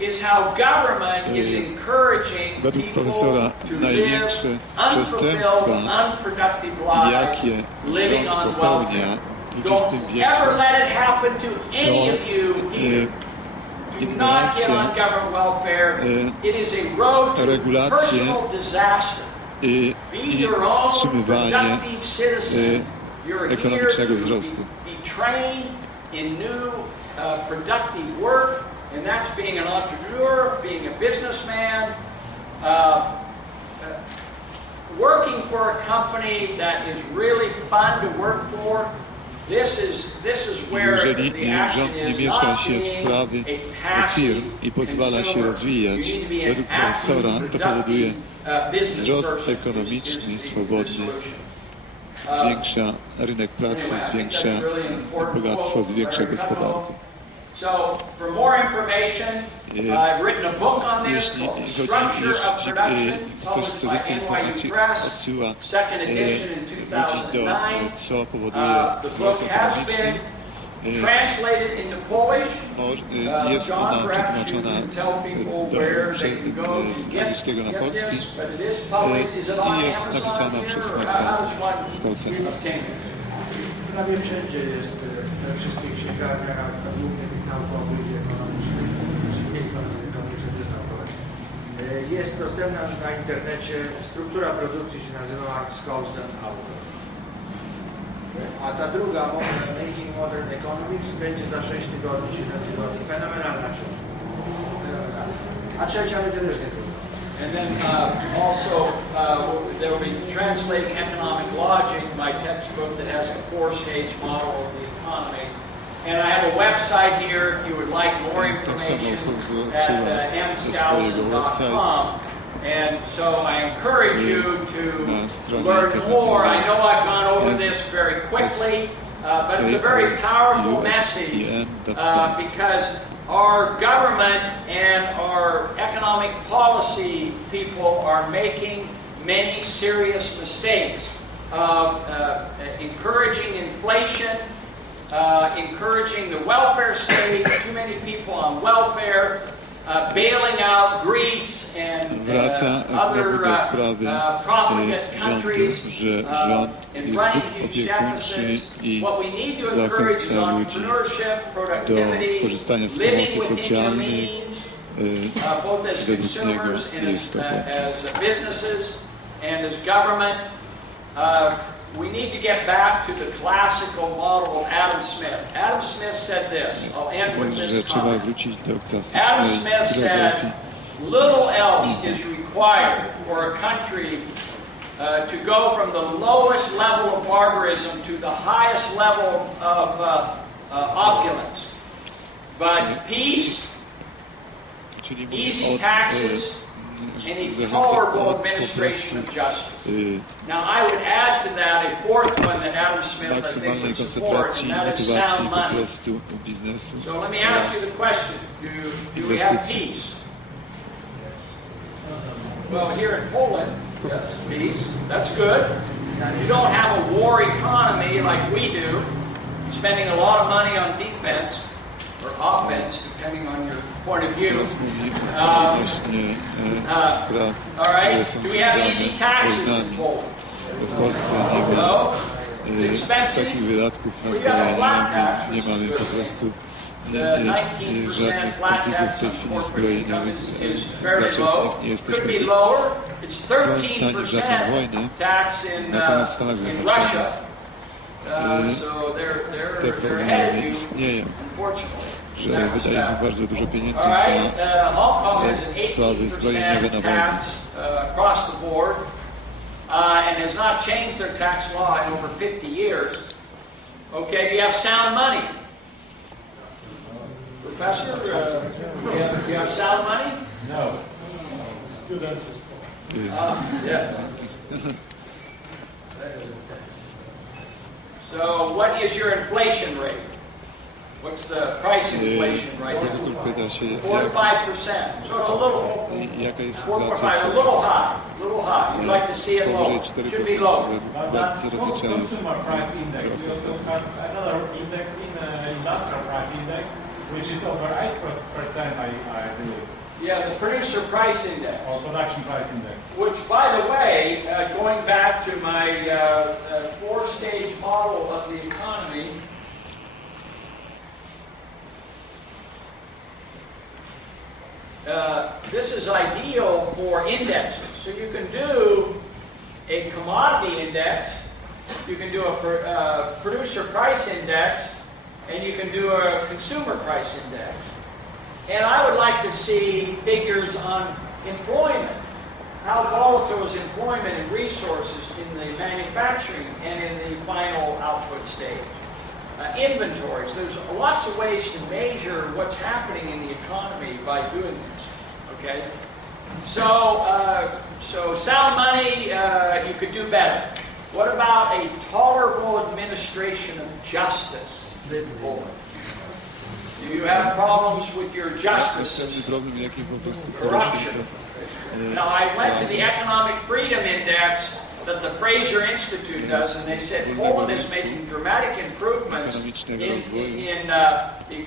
is how government is encouraging people to live unfulfilled, unproductive lives, living on welfare. Don't ever let it happen to any of you here. Do not get on government welfare. It is a road to personal disaster. Be your own productive citizen. You're here to be trained in new productive work, and that's being an entrepreneur, being a businessman, working for a company that is really fun to work for. Jeżeli rząd nie miesza się w sprawy firm i pozwala się rozwijać, według profesora to powoduje wzrost ekonomiczny, swobodny, zwiększa rynek pracy, zwiększa bogactwo, zwiększa gospodarkę. Jeśli ktoś chce więcej informacji, odsyła wrócić do co powoduje wzrost ekonomiczny. Jest ona przetłumaczona z angielskiego na polski i jest napisana przez Marka Skousena. Prawie wszędzie jest, we wszystkich księgarniach, głównie tych naukowych i ekonomicznych, czy nie ekonomicznych, też naukowych. Jest dostępna na internecie, struktura produkcji się nazywa Marka Skousena, autor. A ta druga, Making Modern Economics, będzie za 6 tygodni, 7 tygodni. Fenomenalna książka. A trzecia będzie też nie trudna. And then also they will be translating Economic Logic, my textbook that has the 4-stage model of the economy. And I have a website here if you would like more information at mskousen.com. And so I encourage you to learn more. I know I've gone over this very quickly, but it's a very powerful message because our government and our economic policy people are making many serious mistakes. Encouraging inflation, encouraging the welfare state, too many people on welfare, bailing out Greece and other profligate countries, and running huge deficits. What we need to encourage is entrepreneurship, productivity, living within your means, both as consumers and as businesses and as government. We need to get back to the classical model of Adam Smith. Adam Smith said this. I'll end with this comment. Adam Smith said, little else is required for a country to go from the lowest level of barbarism to the highest level of opulence. But peace, easy taxes, any zachęca tolerable od po administration of prostu justice. Now I would add to that a fourth one that Adam Smith I think maksymalnej would support, koncentracji and that is motywacji sound po money. prostu biznesu. So let me ask you the question, do we have Inwestycji. peace? Well, here in Poland, yes, peace, that's good. You don't have a war economy like we do, spending a lot of money on defense, or offense, depending on your point of view. Teraz mówimy odnośnie spraw, All które right, są do we have easy związane z taxes in wojnami. Poland? W Polsce nie ma No, it's expensive. takich wydatków na We have a flat zbrojenie, tax, nie mamy po prostu The żadnych 19% flat polityków tax w tej on chwili corporate income zbrojeniowych is very low. zaczepnych, nie Could be jesteśmy lower. It's tańsi za tę 13% wojnę, tax natomiast w Stanach in Zjednoczonych Russia. So te they're ahead problemy of you, istnieją, unfortunately. że wydaje się bardzo dużo pieniędzy All right, na Hong Kong has an sprawy zbrojeniowe 18% na wojnę. tax across the board, and has not changed their tax law in over 50 years. Okay, you have sound money. Professor, you have sound money? No. Students. Yes. So what is your inflation rate? What's the price inflation right Profesor now? pyta się, 4 to 5%. So it's a little, jaka jest 4 or 5, sytuacja a w little Polsce. high, a little high. You'd like to see it low. Powyżej Should be 4% low. według władcy robnicza jest Consumer price index. We trochę also za. have another index in industrial price index, which is over 8%, I believe, Yeah, the producer price index. or production price index. Which, by the way, going back to my four-stage model of the economy, this is ideal for indexes. So you can do a commodity index, you can do a producer price index, and you can do a consumer price index. And I would like to see figures on employment. How volatile is employment and resources in the manufacturing and in the final output stage? Inventories. There's lots of ways to measure what's happening in the economy by doing this. Okay? So sound money, you could do better. What about a tolerable administration of justice? Do you have problems with your justice Następny system? problem, jaki po prostu Corruption. poruszył, Now, I went to the Economic Freedom Index that the Fraser Institute does, and they said Poland is making dramatic improvements in the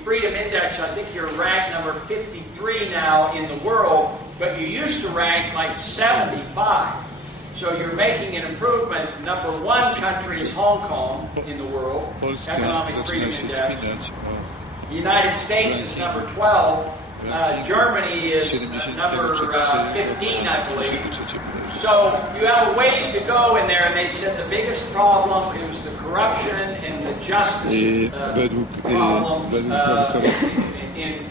Freedom Index. I think you're ranked number 53 now in the world, but you used to rank like 75. So you're making an improvement. Number one country is Hong Kong in the world, Polska Economic Freedom zaczyna się Index. spinać The United States is number 12. Germany is number 15, I believe. So you have a ways to go in there, and they said the biggest problem is the corruption and the justice problem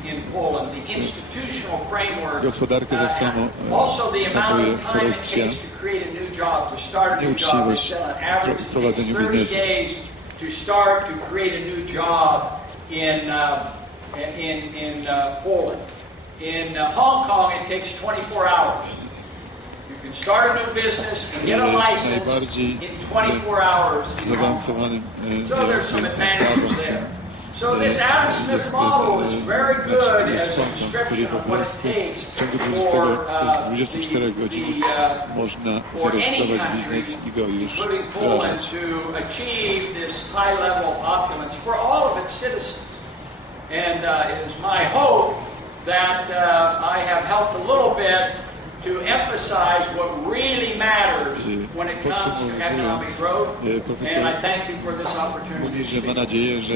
in Poland, the institutional framework, gospodarkę tak samo also the amount atakuje of time it korupcja, takes to create a new job, to start a new job. They nieuczciwość said on w average it takes prowadzeniu 30 biznesu. days to start to create a new job in Poland. In Hong Kong, it takes 24 hours. You can start a new business and get a license in 24 hours. zaawansowanym So there's some advantages there. So this prawem. Adam Smith model is very good as a description of what it takes W ciągu for 24 godzin można for any zarejestrować country, biznes i go już including Poland, wdrażać. to achieve this high level of opulence for all of its citizens. And it is my hope that I have helped a little bit to emphasize what really matters when it comes to economic growth. And I thank you for this opportunity. Mówi, że ma nadzieję, że